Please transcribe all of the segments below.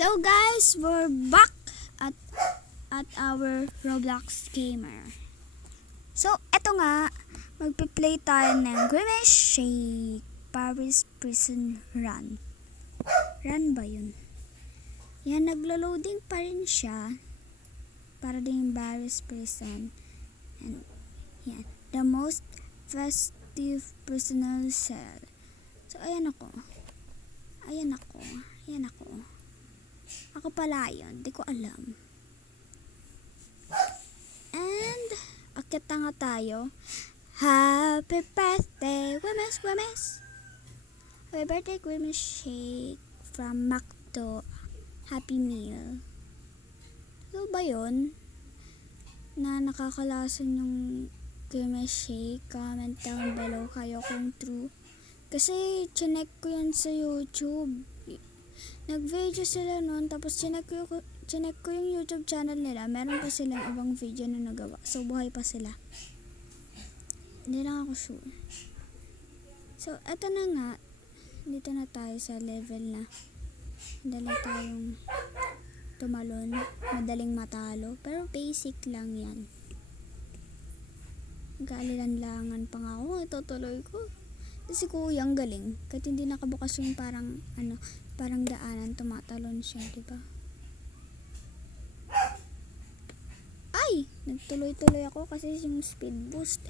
So guys, we're back at our Roblox gamer. So eto nga, magpe-play tayo ng Grimace Shake Paris Prison Run. Run ba yun? Yan, naglo-loading pa rin siya. Para din yung Paris Prison. And yan, the most festive prisoner cell. So ayan ako. Ako pala yun, di ko alam. And, akit na nga tayo. Happy birthday, Grimace! Happy birthday, Grimace Shake from McDo. Happy Meal. So ba yun? Na nakakalasan yung Grimace Shake? Comment down below kayo kung true. Kasi, chinek ko yan sa YouTube. Nag-video sila noon, tapos chinek ko yung YouTube channel nila. Meron pa silang ibang video na nagawa. So, buhay pa sila. Hindi lang ako sure. So, eto na nga. Dito na tayo sa level na dala tayong tumalon. Madaling matalo. Pero basic lang yan. Gaalilanlangan pa nga ako. Itutuloy ko. Si Kuya ang galing. Kahit hindi nakabukas yung parang daanan, tumatalon siya, diba? Ay! Nagtuloy-tuloy ako kasi yung speed boost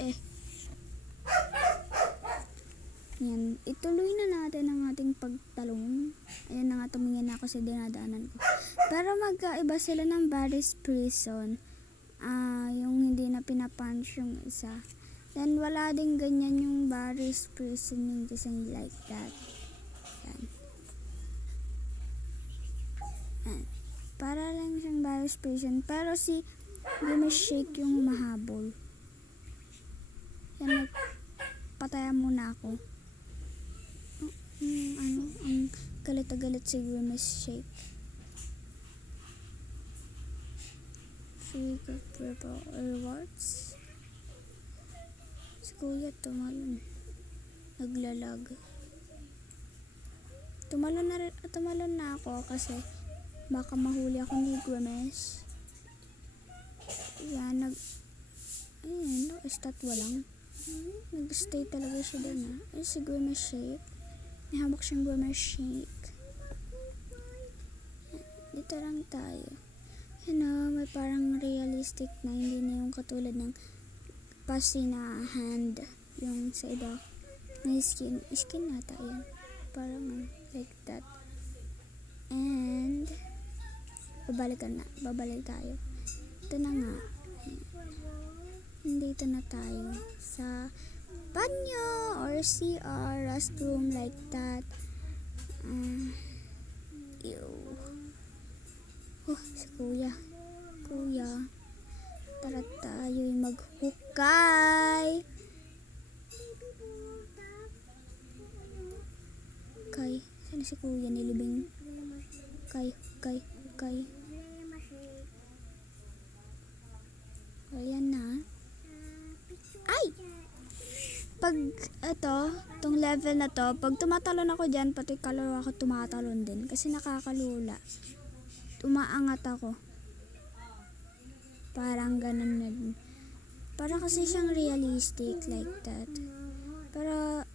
Yan. Ituloy na natin ang ating pagtalong. Ayan na nga, tumingin na ako sa dinadaanan ko. Pero magkaiba sila ng Paris Prison. Yung hindi na pinapunch yung isa. Then, wala din ganyan yung Paris Prison yung design like that. Yan. Yan. Para lang siyang Paris Prison. Pero si Grimace Shake yung mahabol. Yan, pataya muna ako. Ang galit na galit si Grimace Shake. Secret rewards. Kuya, tumalon. Naglalag. Tumalon na ako kasi baka mahuli ako ni Grimace. Yan, ayun, stat walang. Nag-stay talaga siya doon Ay, si Grimace Shake. Nahabak siyang Grimace Shake. Dito lang tayo. May parang realistic na, hindi na yung katulad ng pasi na hand yung sa iba may skin nata yan parang like that. And babalik tayo. Ito na nga, nandito na tayo sa banyo or CR restroom like that. Si kuya, tara tayo'y maghukay. Sana si kuya nilibing. Hukay. Ayan na. Ay! Pag tong level na to, pag tumatalon ako dyan, pati kaluluwa ko tumatalon din. Kasi nakakalula. Umaangat ako. Parang ganun na din. Parang kasi siyang realistic like that. Pero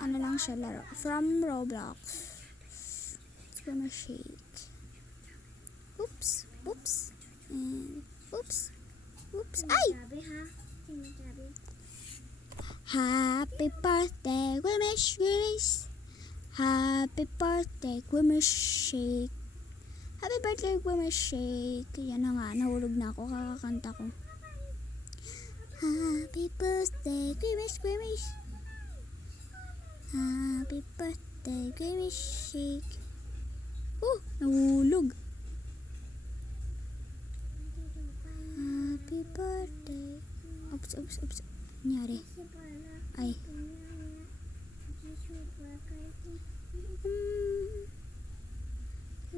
ano lang siya laro. From Roblox. It's gonna shake. Oops. And oops. Ay! Happy birthday, Grimace. Happy birthday, Grimace Shake. Happy birthday, Grimace Shake. Yan na nga, nahulog na ako, kakakanta ko. Happy birthday, Grimace. Happy birthday, Grimace Shake. Nahulog. Happy birthday. Oops. Nangyari. Ay.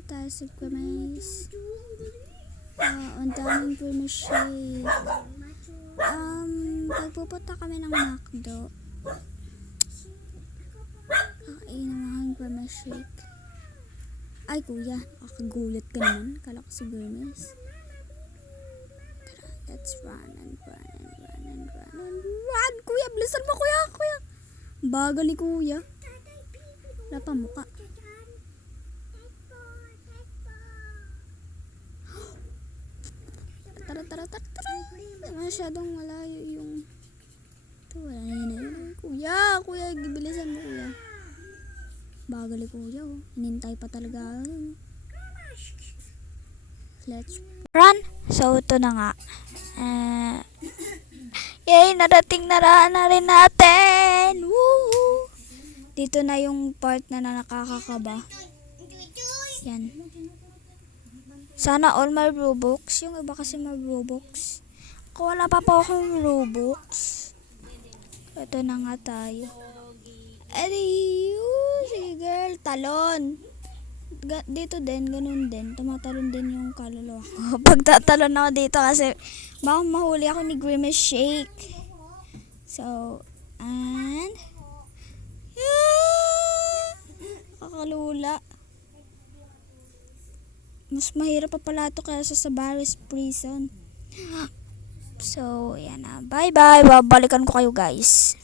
Tayo si Grimace. Ang daming Grimace Shake. Pagpupunta kami ng McDo. Kakainin naman Grimace Shake. Ay, kuya. Kakagulat ka naman. Kala ko si Grimace. Tara, let's run and run and run and run and run. Kuya, bilisan mo, kuya. Kuya. Bagal ni kuya. Wala pa muka. Tara, tara, tara, tara. Masyadong malayo yung... Ito, wala na. Kuya, gibilisan mo, kuya. Bagal ni kuya, oh. Hinintay pa talaga. Let's run. So, ito na nga. Yay, narating na rin natin. Woo! Dito na yung part na nakakakaba. Yan. Sana all my Robux. Yung iba kasi may Robux. Ako wala pa po akong Robux. Ito na nga tayo. Sige girl, talon. Dito din, ganun din. Tumatalon din yung kaluluwa ko. Pagtatalon ako dito kasi baka mahuli ako ni Grimace Shake. So, and kakalula. Mas mahirap pa pala ito kaysa sa Barry's Prison. So, yan na. Bye-bye. Babalikan ko kayo, guys.